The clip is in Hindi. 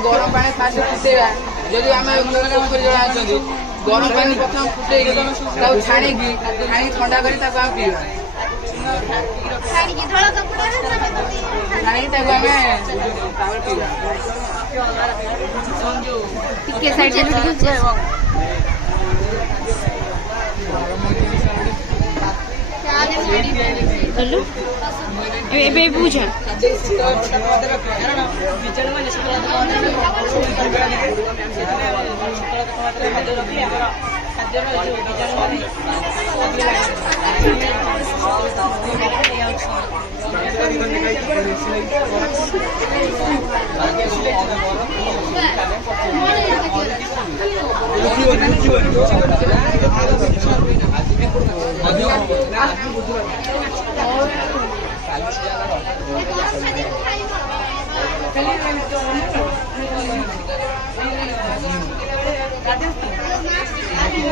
गरम पानी फास्ट फुटेगा जदि आम पोखरी जल अच्छे गरम पानी प्रथम फुटे छाणी ठंडा कर पीवा पूछा